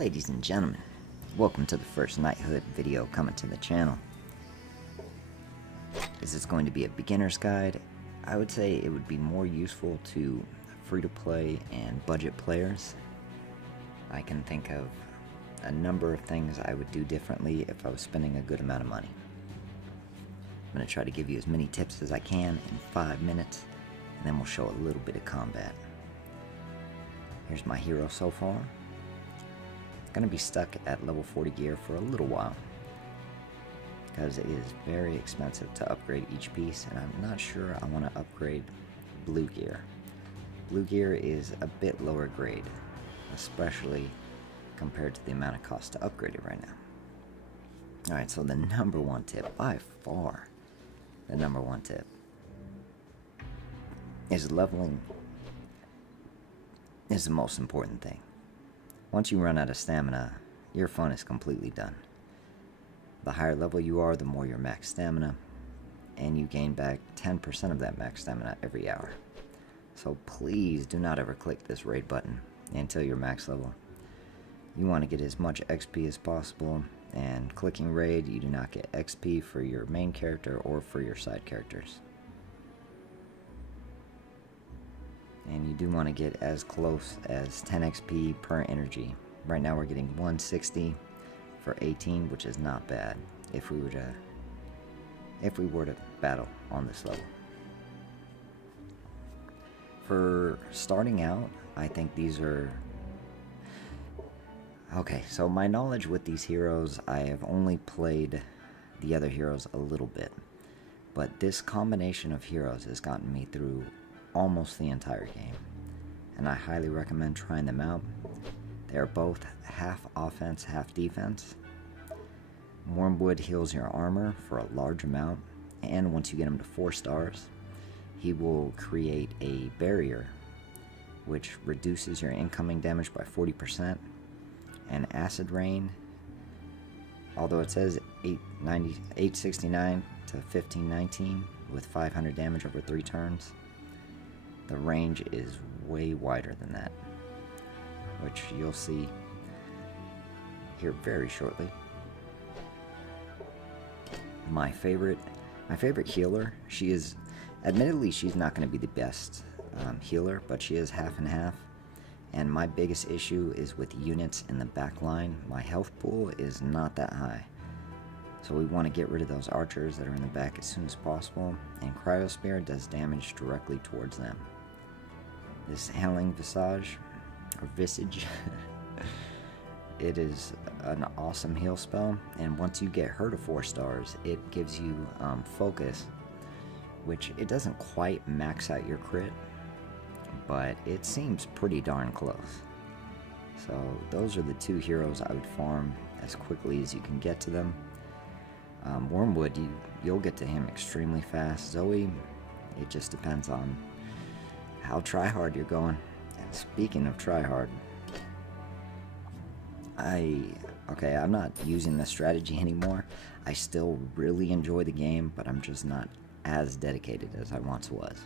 Ladies and gentlemen, welcome to the first knighthood video coming to the channel. Is this going to be a beginner's guide? I would say it would be more useful to free-to-play and budget players. I can think of a number of things I would do differently if I was spending a good amount of money. I'm going to try to give you as many tips as I can in 5 minutes, and then we'll show a little bit of combat. Here's my hero so far. Going to be stuck at level 40 gear for a little while because it is very expensive to upgrade each piece, and I'm not sure I want to upgrade blue gear. Blue gear is a bit lower grade, especially compared to the amount of cost to upgrade it right now. Alright, so the number one tip, by far the number one tip, is leveling is the most important thing. Once you run out of stamina, your fun is completely done. The higher level you are, the more your max stamina, and you gain back 10% of that max stamina every hour. So please do not ever click this raid button until you're max level. You want to get as much XP as possible, and clicking raid, you do not get XP for your main character or for your side characters. And you do want to get as close as 10 XP per energy. Right now we're getting 160 for 18, which is not bad if we were to battle on this level. For starting out, I think these are okay. So my knowledge with these heroes, I have only played the other heroes a little bit, but this combination of heroes has gotten me through almost the entire game, and I highly recommend trying them out. They are both half offense, half defense. Wormwood heals your armor for a large amount, and once you get him to 4 stars, he will create a barrier which reduces your incoming damage by 40%, and Acid Rain, although it says 869 to 1519 with 500 damage over 3 turns, the range is way wider than that, which you'll see here very shortly. My favorite healer, she is, admittedly she's not going to be the best healer, but she is half and half, and my biggest issue is with units in the back line. My health pool is not that high, so we want to get rid of those archers that are in the back as soon as possible, and Cryosphere does damage directly towards them. This Howling Visage, or Visage, it is an awesome heal spell, and once you get her to 4 stars, it gives you focus, which it doesn't quite max out your crit, but it seems pretty darn close. So those are the 2 heroes I would farm as quickly as you can get to them. Wormwood, you'll get to him extremely fast. Zoe, it just depends on how try-hard you're going. And speaking of try-hard, I'm not using this strategy anymore. I still really enjoy the game, but I'm just not as dedicated as I once was.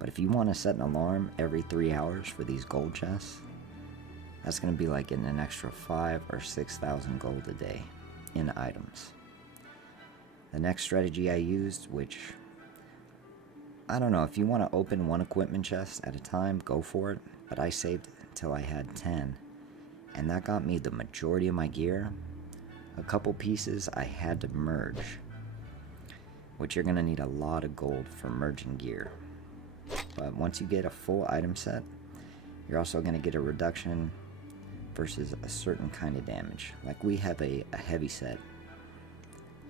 But if you want to set an alarm every 3 hours for these gold chests, that's going to be like getting an extra 5,000 or 6,000 gold a day in items. The next strategy I used, which I don't know, if you want to open 1 equipment chest at a time, go for it, but I saved till I had 10, and that got me the majority of my gear. A couple pieces I had to merge, which you're going to need a lot of gold for merging gear. But once you get a full item set, you're also going to get a reduction versus a certain kind of damage. Like we have a heavy set,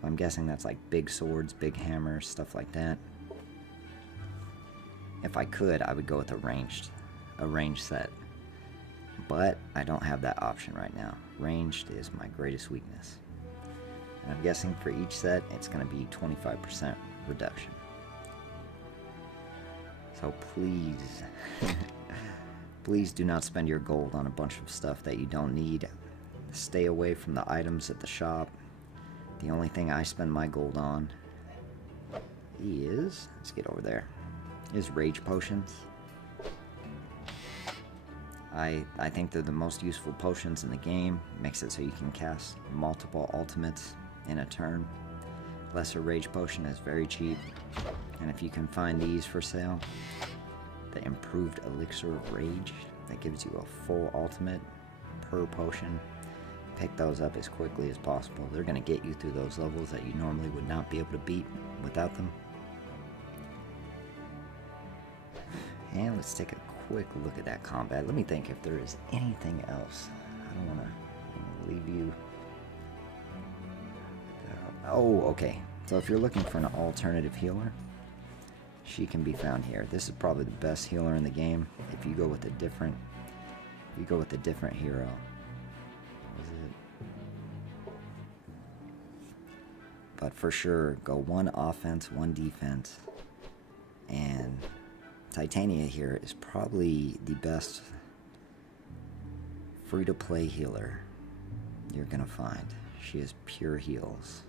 so I'm guessing that's like big swords, big hammers, stuff like that. If I could, I would go with a ranged set, but I don't have that option right now. Ranged is my greatest weakness, and I'm guessing for each set it's going to be 25% reduction. So please, please do not spend your gold on a bunch of stuff that you don't need. Stay away from the items at the shop. The only thing I spend my gold on is, let's get over there, is rage potions. I think they're the most useful potions in the game. Makes it so you can cast multiple ultimates in a turn. Lesser Rage Potion is very cheap, and if you can find these for sale, the Improved Elixir of Rage, that gives you a full ultimate per potion. Pick those up as quickly as possible. They're going to get you through those levels that you normally would not be able to beat without them. And let's take a quick look at that combat. Let me think if there is anything else. I don't want to leave you. Oh, okay. So if you're looking for an alternative healer, she can be found here. This is probably the best healer in the game. If you go with a different, hero. Was it? But for sure, go 1 offense, 1 defense, and Titania here is probably the best free-to-play healer you're gonna find. She has pure heals.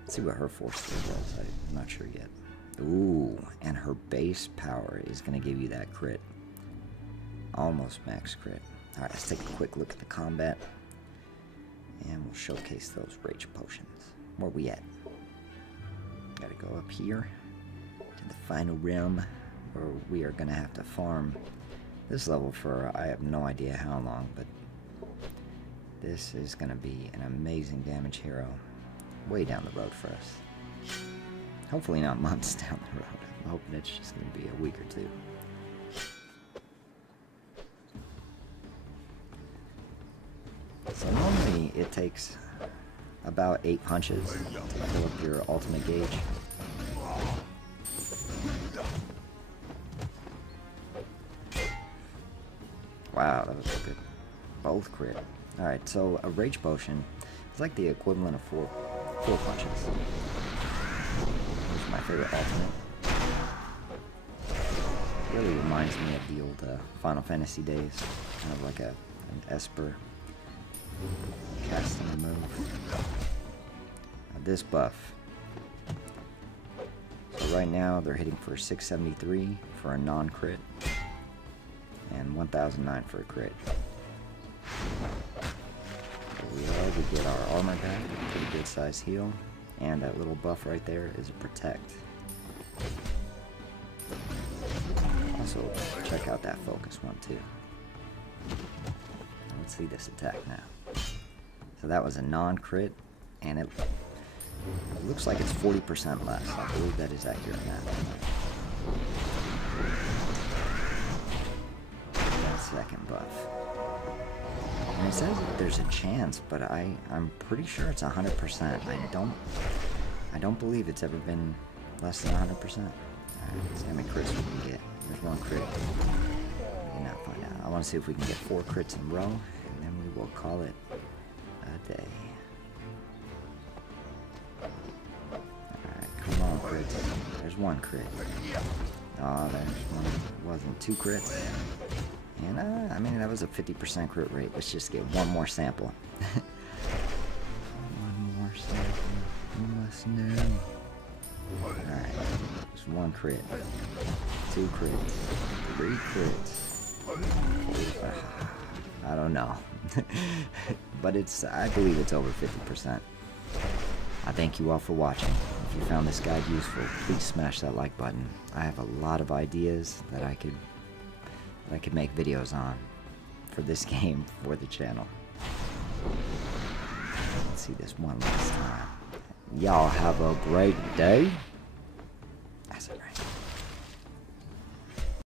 Let's see what her force field does. I'm not sure yet. Ooh, and her base power is gonna give you that crit. Almost max crit. Alright, let's take a quick look at the combat. And we'll showcase those rage potions. Where we at? Gotta go up here to the final realm, where we are gonna have to farm this level for I have no idea how long, but this is gonna be an amazing damage hero way down the road for us. Hopefully not months down the road. I'm hoping it's just gonna be a week or two. So normally it takes about 8 punches to fill up your ultimate gauge. Wow, that was good. Both crit. Alright, so a rage potion is like the equivalent of four punches. Which is my favorite ultimate. Really reminds me of the old Final Fantasy days. Kind of like an Esper casting a move. Now this buff. So right now they're hitting for 673 for a non-crit and 1009 for a crit. We get our armor back, a pretty good size heal, and that little buff right there is a protect. Also, check out that focus one too. Let's see this attack now. So that was a non-crit, and it looks like it's 40% less. I believe that is accurate math. That second buff. And it says that there's a chance, but I'm pretty sure it's 100%. I don't believe it's ever been less than 100%. Alright, let's see how many crits we can get. There's 1 crit. We cannot find out. I want to see if we can get 4 crits in a row, and then we will call it a day. Alright, come on, crits. There's 1 crit. Oh, there's 1. It wasn't 2 crits. And, I mean, that was a 50% crit rate. Let's just get 1 more sample. 1 more sample. You must know. Alright. Just 1 crit. 2 crits. 3 crits. I don't know. But I believe it's over 50%. I thank you all for watching. If you found this guide useful, please smash that like button. I have a lot of ideas that I could make videos on for this game for the channel. Let's see this one last time. Y'all have a great day. That's it, right?